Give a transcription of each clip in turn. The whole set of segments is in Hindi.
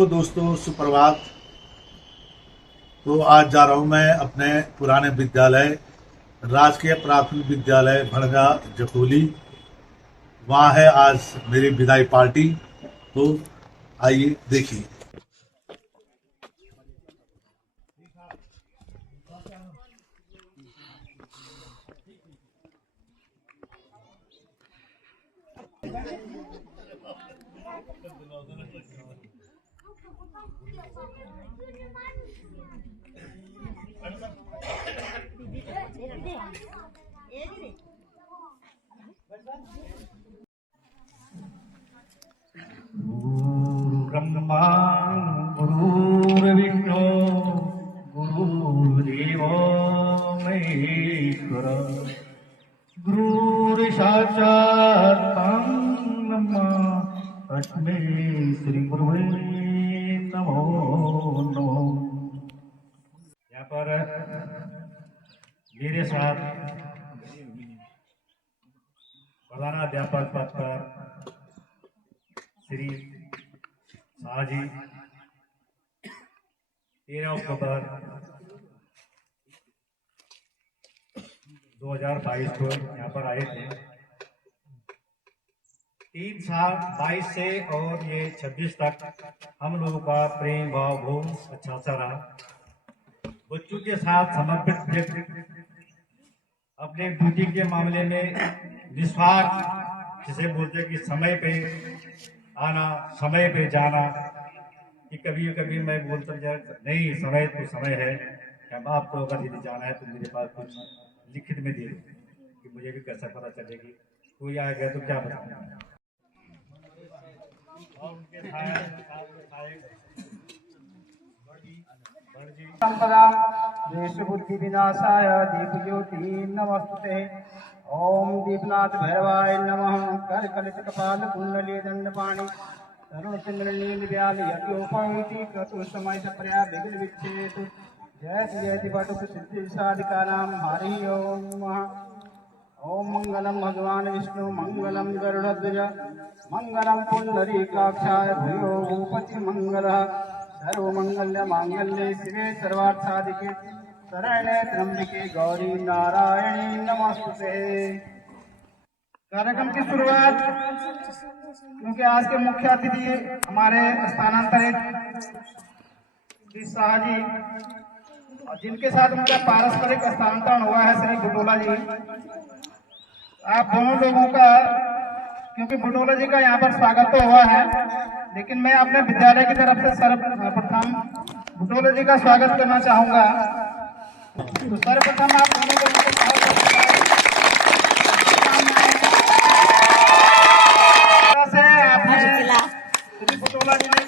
तो दोस्तों सुप्रभात। तो आज जा रहा हूँ मैं अपने पुराने विद्यालय राजकीय प्राथमिक विद्यालय भड़गा जखोली। वहाँ है आज मेरी विदाई पार्टी। तो आइए देखिए। ब्रह्मा गुरुर्विष्णु गुरुर्देवो महेश्वर गुरुर्साक्षात् परब्रह्म तस्मै श्री गुरुवे नमो नमः। यहाँ पर मेरे साथ प्रधानाध्यापक पद पर श्री शाहजी 13 अक्टूबर 2022 को यहाँ पर आए थे। 3 साल 22 से और ये 26 तक हम लोगों का प्रेम भाव बहुत अच्छा सा रहा। बच्चों के साथ समर्पित अपने ड्यूटी के मामले में निस्वार्थ, जिसे बोलते कि समय पे आना समय पे जाना। कि कभी कभी मैं बोलता नहीं, समय तो समय है। अब आपको अगर यदि जाना है तो मेरे पास कुछ लिखित में दे दो कि मुझे भी कैसा पता चलेगी। कोई आ गया तो क्या बताऊंगा। संपदा देश बुद्धि विनाशाय दीप ज्योति नमस्ते। ओम दीपनाथ भैरवाय नमः। कर कलित कपाल कुंडली दंडपाणि तरुण चंद्र नील व्याल यज्ञोपवीति क्रतु समय सपर्या विघ्न विच्छेद जयति जयति बटुक सिद्धि साधिका नाम हरि ओम नमः। ओम मंगलम भगवान विष्णु मंगलम गरुड़ध्वज मंगलम पुंडरीकाक्षाय भूयो भूपति मंगलः। सर्वमंगल्य मांगल्ये शिवे सर्वार्थसाधिके शरण्ये त्र्यंबके गौरी नारायणी नमस्ते। कार्यक्रम की शुरुआत, क्योंकि आज के मुख्य अतिथि हमारे स्थानांतरित श्री शाह जी और जिनके साथ उनका पारस्परिक स्थानांतरण हुआ है श्री बुटोला जी। आप दोनों लोगों का, क्योंकि बुटोला जी का यहाँ पर स्वागत तो हुआ है, लेकिन मैं अपने विद्यालय की तरफ से सर्वप्रथम बुटोला जी का स्वागत करना चाहूंगा। तो सर्वप्रथम आप दोनों लोगों को श्री बुटोला जी ने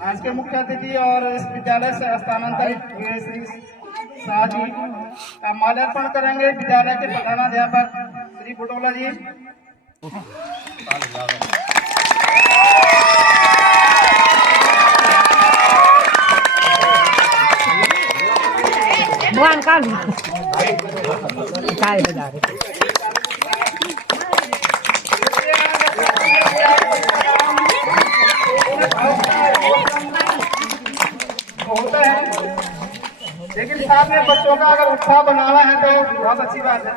आज के मुख्य अतिथि और इस विद्यालय से स्थानांतरित हुए श्री शाह जी का माल्यार्पण करेंगे विद्यालय के प्रधानाध्यापक श्री बुटोला जी। भगवान का काय बजा रहे होता है, लेकिन साथ में बच्चों का अगर उत्साह बनाना है तो बहुत अच्छी बात है।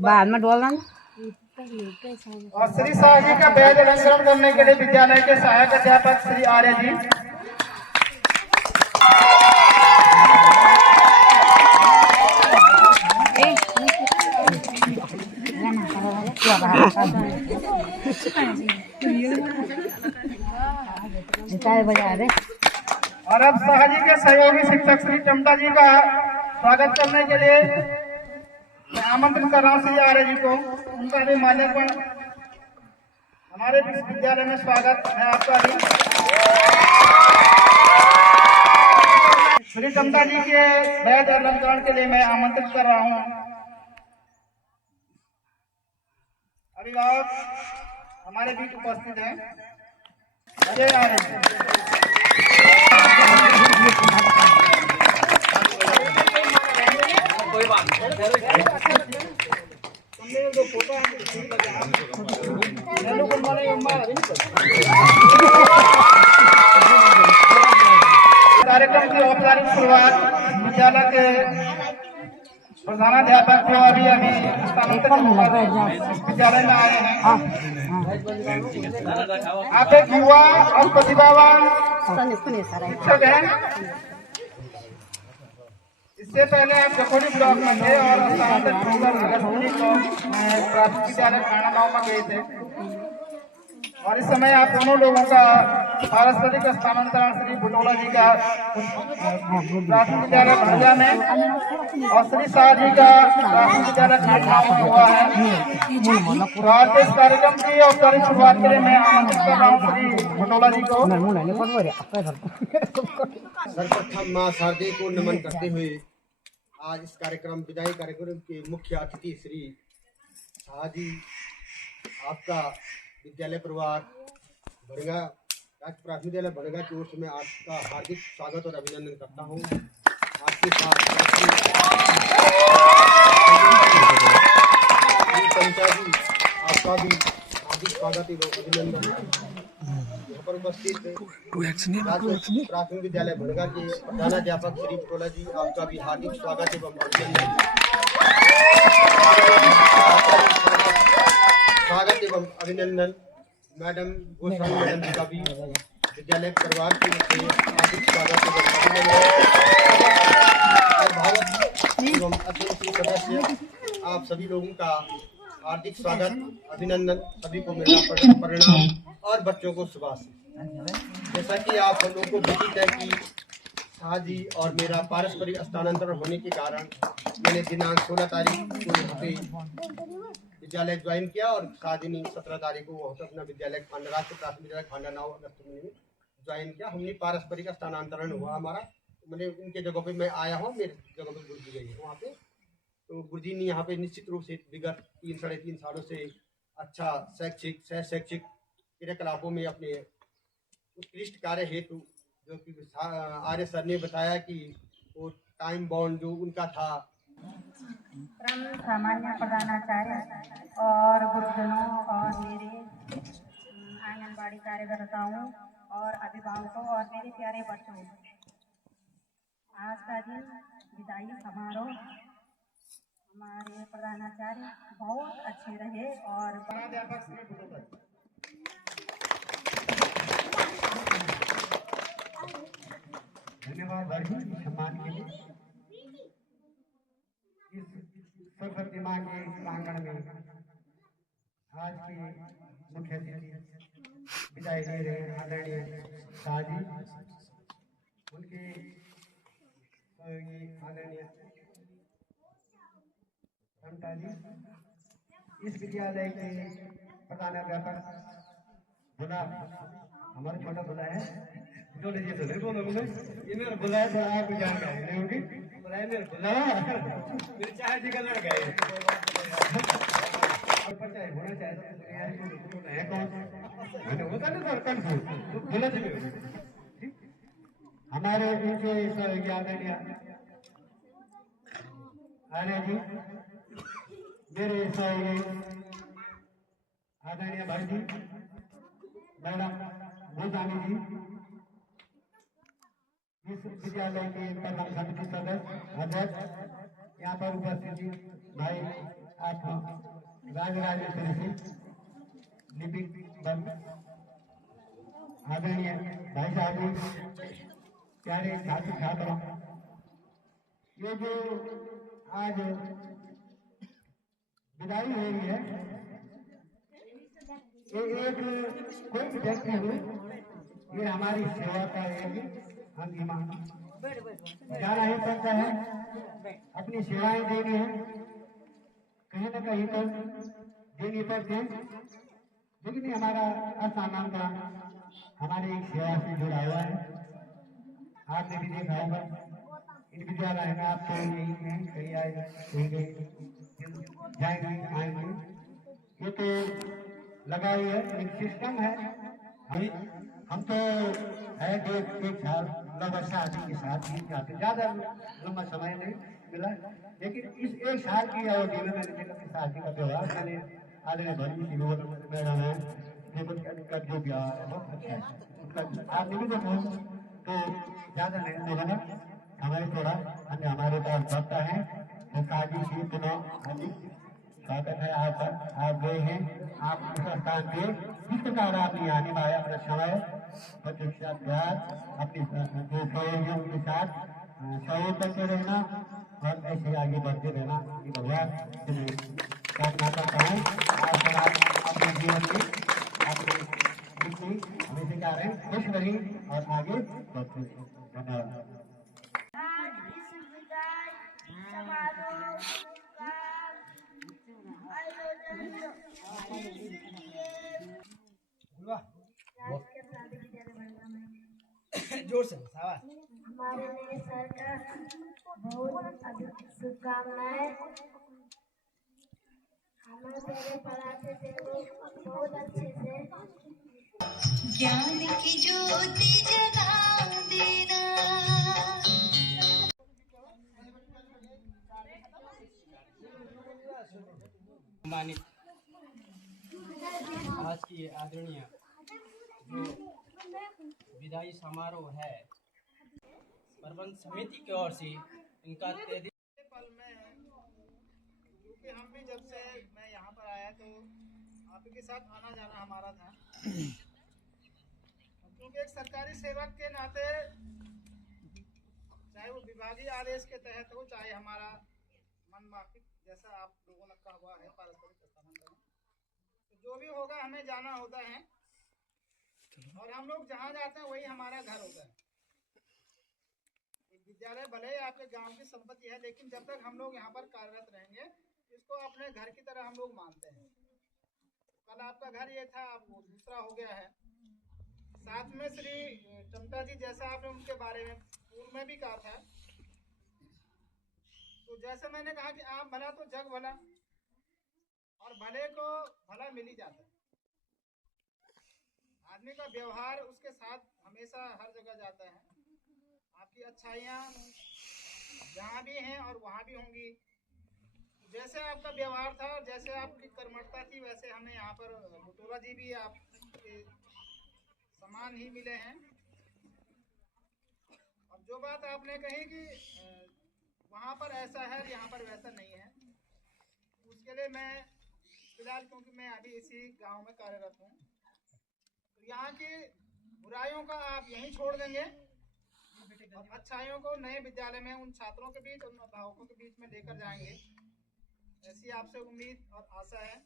बाद में बोलना। और श्री शाह जी का बैज अलंकरण करने के लिए विद्यालय के सहायक अध्यापक श्री आर्य जी। बजा रहे। और अब शाह जी के सहयोगी शिक्षक श्री टमटा जी का स्वागत करने के लिए मैं आमंत्रित कर रहा हूँ श्री आर्य जी को। उनका भी माल्यार्पण हमारे विश्वविद्यालय में स्वागत है आपका भी। श्री टमटा जी के बैज अलंकरण के लिए मैं आमंत्रित कर रहा हूँ अभिभावक हमारे बीच उपस्थित हैं। अजय आर्य। औपचारिक शुरुआत विद्यालय के प्रधानाध्यापक जो अभी अभी स्थानांतरित होकर इस विद्यालय में आए हैं। आप एक युवा और प्रतिभावान शिक्षक हैं। इससे पहले आप जखोड़ी ब्लॉक में थे और स्थानांतरित होकर अगस्तपुरी ब्लॉक में प्राथमिक विद्यालय खाना गांव में गए थे और इस समय आप दोनों लोगों का पारस्परिक स्थानांतरण श्री बुटोला जी का प्राथमिक विद्यालय भड़िया में और श्री शाह जी का प्राथमिक विद्यालय खाटगांव में हुआ है। तो आज के इस कार्यक्रम की औपचारिक शुरुआत के लिए मैं आमंत्रित कर रहा हूँ श्री बुटोला जी को। सर्वप्रथम मां शारदे को नमन करते हुए आज इस कार्यक्रम विदाई कार्यक्रम के मुख्य अतिथि श्री शाह जी, आपका विद्यालय परिवार भड़गा राज्य प्राथमिक विद्यालय भड़गा की ओर से मैं आपका हार्दिक स्वागत और अभिनंदन करता हूँ। आपके साथ पंचायत जी, आपका भी हार्दिक स्वागत एवं अभिनंदन। यहाँ पर उपस्थित राज्य प्राथमिक विद्यालय भड़गा के प्रधानाध्यापक श्री बुटोला जी, आपका भी हार्दिक स्वागत एवं अभिनंदन। स्वागत एवं अभिनंदन। मैडम गोस्वामी मैडम जी का भी विद्यालय परिवार की ओर से हार्दिक स्वागत एवं अभिनंदन। अभिभावक एवं अतिथि सदस्य, आप सभी लोगों का हार्दिक स्वागत अभिनंदन। सभी को मेरा परिणाम और बच्चों को शुभाशीष। जैसा कि आप हम लोगों को विदित है कि शाह जी और मेरा पारस्परिक स्थानांतरण होने के कारण मैंने दिनांक 16 तारीख को यहाँ पे विद्यालय ज्वाइन किया और शादिनी 17 तारीख को वहाँ पे अपना विद्यालय खांडा राष्ट्रीय प्राथमिक विद्यालय खांडा नाव अगस्त में ज्वाइन किया। हमने पारस्परिक स्थानांतरण हुआ हमारा, मैंने उनके जगह पे मैं आया हूँ, मेरे जगह पे गुरुजी गई है वहाँ पे। तो गुरुजी ने यहाँ पे निश्चित रूप से विगत 3-3.5 सालों से अच्छा शैक्षिक क्रियाकलापों में अपने उत्कृष्ट कार्य हेतु, जो कि आर्य सर ने बताया कि वो टाइम बाउंड जो उनका था, सामान्य प्रधानाचार्य और गुरुजनों और मेरे आंगनबाड़ी कार्यकर्ताओं और अभिभावकों और मेरे प्यारे बच्चों, आज का दिन विदाई समारोह हमारे प्रधानाचार्य बहुत अच्छे रहे और धन्यवाद सम्मान के लिए। इस सरस्वती माँ के प्रांगण में आज के मुख्य अतिथि विदाई ले रहे हैं आदरणीय शाह जी, उनके आदरणीय समता जी, इस विद्यालय के प्रधानाध्यापक बुला, हमारा छोटा बुला है जो लीजिए तो नहीं बोलो इन्होंने बुलाया तो आपको जानकारी नहीं होगी, बुलाया मेरे बुला मेरे चाहे जी का लड़का है होना चाहिए तो है कौन मैंने होता नहीं तो कंफ्यूज तो बोला जी हमारे इनके आदरणीय आर्य जी, मेरे आदरणीय भाई जी, मैडम गोस्वामी जी, इस विद्यालय के प्रधान समिति सदस्य अध्यक्ष, यहाँ पर उपस्थित भाई आप राजराजेश्वरी सिंह, लिपिक बंद, आदरणीय भाई साहब, प्यारे छात्र छात्रों, ये जो आज विदाई हो रही है, ये एक कोई व्यक्ति हो, ये हमारी सेवा का एक अंतिम जाना ही पड़ता है, अपनी सेवाएं देनी है, कहीं न कहीं तो देनी पड़ती है, लेकिन हमारा अस्थानांतरण हमारी एक सेवा से जुड़ा हुआ है। आपने भी देखा होगा इन विद्यालय में आप तो यही कहीं आए कहीं गए जाएंगे आएंगे, ये तो लगा हुआ है, एक सिस्टम है। हम तो है कि एक साल लगभग शादी के साथ ही जाते, ज्यादा लंबा समय नहीं मिला, लेकिन इस एक साल की अवधि में मैंने देखा कि शादी का व्यवहार मैंने आदरणीय भरी थी मैडम है उनका जो व्यवहार है बहुत अच्छा है, उनका आपने भी देखो तो ज्यादा नहीं बोला समय थोड़ा अन्य हमारे पास वक्त है तो काजी जी पुनः अधिक स्वागत है आपका। आप गए हैं, आप उस स्थान पे जिस प्रकार आपने आने वाले अपना समय प्रतीक्षा प्यार अपने जो सहयोगियों के साथ सहयोग करते रहना और ऐसे आगे बढ़ते रहना, ये भगवान से मैं प्रार्थना करता हूँ। आप सब अपने जीवन में अपने जितनी हमेशा क्या रहे खुश रही और आगे बढ़ते रहें। धन्यवाद। आज इस विदाई समारोह का आयोजन राजकीय प्राथमिक विद्यालय भड़गा में जोर से शाबाश। हमारे नए सर का बहुत अधिक शुभकामनाएं। हमें पहले पढ़ाते थे वो बहुत अच्छे से। ज्ञान की ज्योति जला देना। सम्मानित आज की आदरणीय जो विदाई समारोह है प्रबंध समिति की ओर से इनका पल में, क्योंकि हम भी जब से मैं यहाँ पर आया तो आपके साथ आना जाना हमारा था, क्योंकि एक सरकारी सेवक के नाते चाहे वो विभागीय आदेश के तहत हो चाहे हमारा मन माफिक जैसा आप लोगों ने कहा हुआ है पारस्परिक संबंध में, तो जो भी होगा हमें जाना होता है और हम लोग जहाँ जाते हैं वही हमारा घर होता है। एक विद्यालय भले ही आपके गांव की संपत्ति है, लेकिन जब तक हम लोग यहाँ पर कार्यरत रहेंगे इसको अपने घर की तरह हम लोग मानते हैं। कल आपका घर ये था, अब वो दूसरा हो गया है। साथ में श्री टमटा जी जैसा आपने उनके बारे में पूर्व में भी कहा था, तो जैसे मैंने कहा कि आप भला तो जग भला, और भले को भला मिल ही जाता है। आदमी का व्यवहार उसके साथ हमेशा हर जगह जाता है। आपकी अच्छाइयाँ जहाँ भी हैं और वहाँ भी होंगी। जैसे आपका व्यवहार था, जैसे आपकी कर्मठता थी, वैसे हमें यहाँ पर बुटोला जी भी आपके समान ही मिले हैं। अब जो बात आपने कही कि वहाँ पर ऐसा है, यहाँ पर वैसा नहीं है, उसके लिए मैं फिलहाल, क्योंकि मैं अभी इसी गांव में कार्यरत हूँ, तो यहाँ की बुराइयों का आप यहीं छोड़ देंगे और अच्छाइयों को नए विद्यालय में उन छात्रों के बीच, उन अभिभावकों के बीच में लेकर जाएंगे, ऐसी आपसे उम्मीद और आशा है।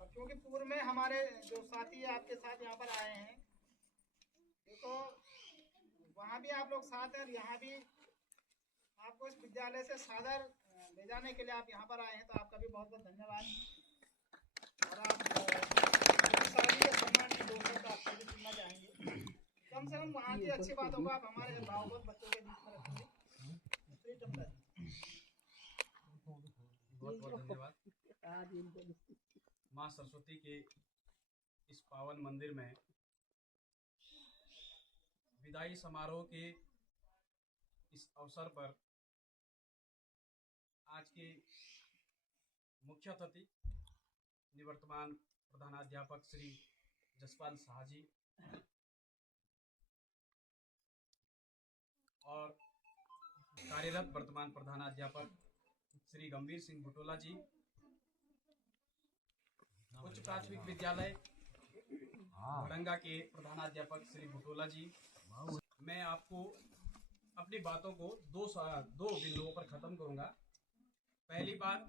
और क्योंकि पूर्व में हमारे जो साथी आपके साथ यहाँ पर आए हैं, देखो वहाँ भी आप लोग साथ हैं, यहाँ भी आपको इस विद्यालय से सादर ले जाने के लिए आप यहाँ पर आए हैं, तो आपका भी बहुत बहुत धन्यवाद। और आप सारी सम्मान की दोस्तों का आपको भी सुनना चाहेंगे। कम से कम वहाँ की अच्छी बातों को आप हमारे अभिभावक बच्चों के बीच में रखेंगे। बहुत बहुत धन्यवाद। माँ सरस्वती के इस पावन मंदिर में विदाई समारोह के इस अवसर पर आज के मुख्य अतिथि निवर्तमान प्रधानाध्यापक श्री जसपाल शाह जी और कार्यरत वर्तमान प्रधानाध्यापक श्री गंभीर सिंह बुटोला जी, उच्च प्राथमिक विद्यालय भड़ंगा के प्रधानाध्यापक श्री बुटोला जी, मैं आपको अपनी बातों को दो बिंदुओं पर खत्म करूंगा। पहली बात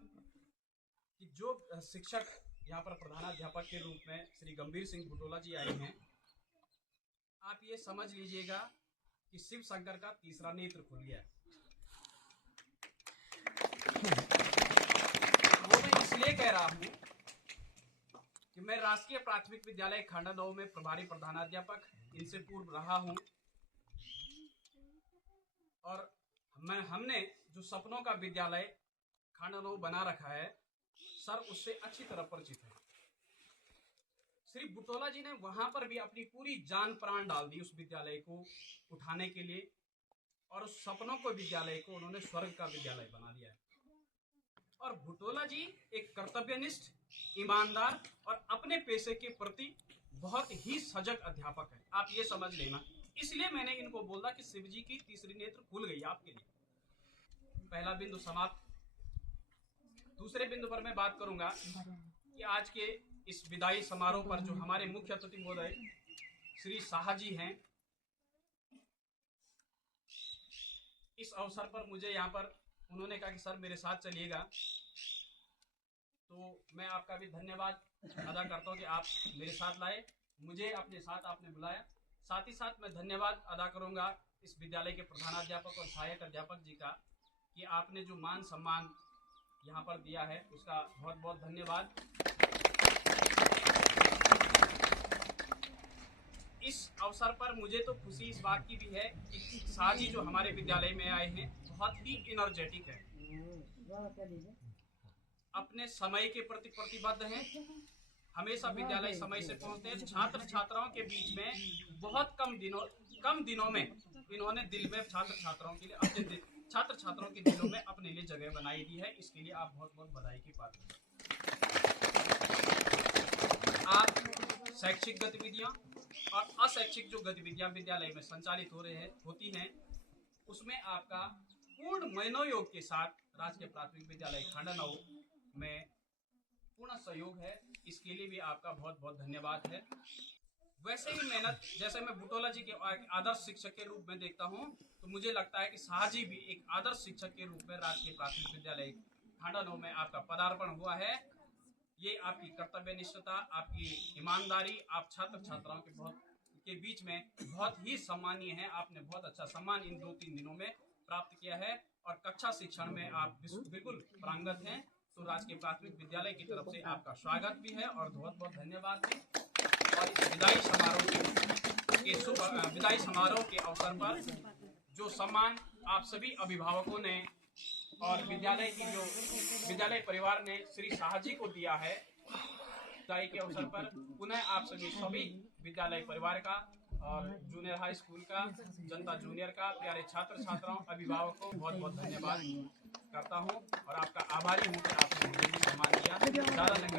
कि जो शिक्षक यहाँ पर प्रधानाध्यापक के रूप में श्री गंभीर सिंह बुटोला जी आए हैं, आप ये समझ लीजिएगा कि शिव शंकर का तीसरा नेत्र खुल गया। वो मैं इसलिए कह रहा हूँ कि मैं राजकीय प्राथमिक विद्यालय खंडनौ में प्रभारी प्रधानाध्यापक इनसे पूर्व रहा हूँ, और हमने जो सपनों का विद्यालय खंडनौ बना रखा है, सर उससे अच्छी तरह परिचित है। श्री बुटोला जी ने वहां पर भी अपनी पूरी जान प्राण डाल दी उस विद्यालय को उठाने के लिए, और उस सपनों को विद्यालय को उन्होंने स्वर्ग का विद्यालय बना दिया है। और बुटोला जी एक कर्तव्यनिष्ठ, ईमानदार और अपने पेशे के प्रति बहुत ही सजग अध्यापक है। आप ये समझ लेना, इसलिए मैंने इनको बोला कि शिव जी की तीसरी नेत्र खुल गई आपके लिए। पहला बिंदु समाप्त। दूसरे बिंदु पर मैं बात करूंगा कि आज के इस विदाई समारोह पर जो हमारे मुख्य अतिथि महोदय श्री शाह जी हैं, इस अवसर पर मुझे यहाँ पर उन्होंने कहा कि सर मेरे साथ चलिएगा, तो मैं आपका भी धन्यवाद अदा करता हूँ कि आप मेरे साथ लाए, मुझे अपने साथ आपने बुलाया। साथ ही साथ मैं धन्यवाद अदा करूंगा इस विद्यालय के प्रधानाध्यापक और सहायक अध्यापक जी का कि आपने जो मान सम्मान यहाँ पर दिया है उसका बहुत बहुत धन्यवाद। इस अवसर पर मुझे तो खुशी इस बात की भी है कि शाह जी जो हमारे विद्यालय में आए हैं बहुत ही एनर्जेटिक है, अपने समय के प्रति प्रतिबद्ध हैं, हमेशा विद्यालय समय से पहुंचते हैं। छात्र छात्राओं के बीच में बहुत कम दिनों में इन्होंने दिल में छात्र छात्राओं के लिए अपने छात्र छात्राओं के दिलों में अपने लिए जगह बनाई दी है। इसके लिए आप बहुत बहुत बधाई की पात्र हैं। आप शैक्षिक गतिविधियां और अशैक्षिक जो गतिविधियां विद्यालय में संचालित होती हैं उसमें आपका पूर्ण मनोयोग के साथ राजकीय प्राथमिक विद्यालय खंडनौ में पूर्ण सहयोग है। इसके लिए भी आपका बहुत बहुत धन्यवाद है। वैसे ही मेहनत जैसे मैं बुटोला जी के आदर्श शिक्षक के रूप में देखता हूं, तो मुझे लगता है कि शाह जी भी एक आदर्श शिक्षक के रूप में राजकीय प्राथमिक विद्यालय खंडनौ में आपका पदार्पण हुआ है। ये आपकी कर्तव्यनिष्ठता, आपकी ईमानदारी, आप छात्र छात्राओं के बीच में बहुत ही सम्मानीय है। आपने बहुत अच्छा सम्मान इन 2-3 दिनों में प्राप्त किया है और कक्षा शिक्षण में आप बिल्कुल पारंगत हैं। तो राजकीय प्राथमिक विद्यालय की तरफ से आपका स्वागत भी है और बहुत बहुत धन्यवाद है। और इस विदाई समारोह के अवसर पर जो सम्मान आप सभी अभिभावकों ने और विद्यालय परिवार ने श्री शाह जी को दिया है, विदाई के अवसर पर पुनः आप सभी विद्यालय परिवार का और जूनियर हाई स्कूल का, जनता जूनियर का, प्यारे छात्र छात्राओं, अभिभावकों बहुत बहुत धन्यवाद करता हूं और आपका आभारी हूं कि आपने मुझे भी सम्मान दिया। ज़्यादा नहीं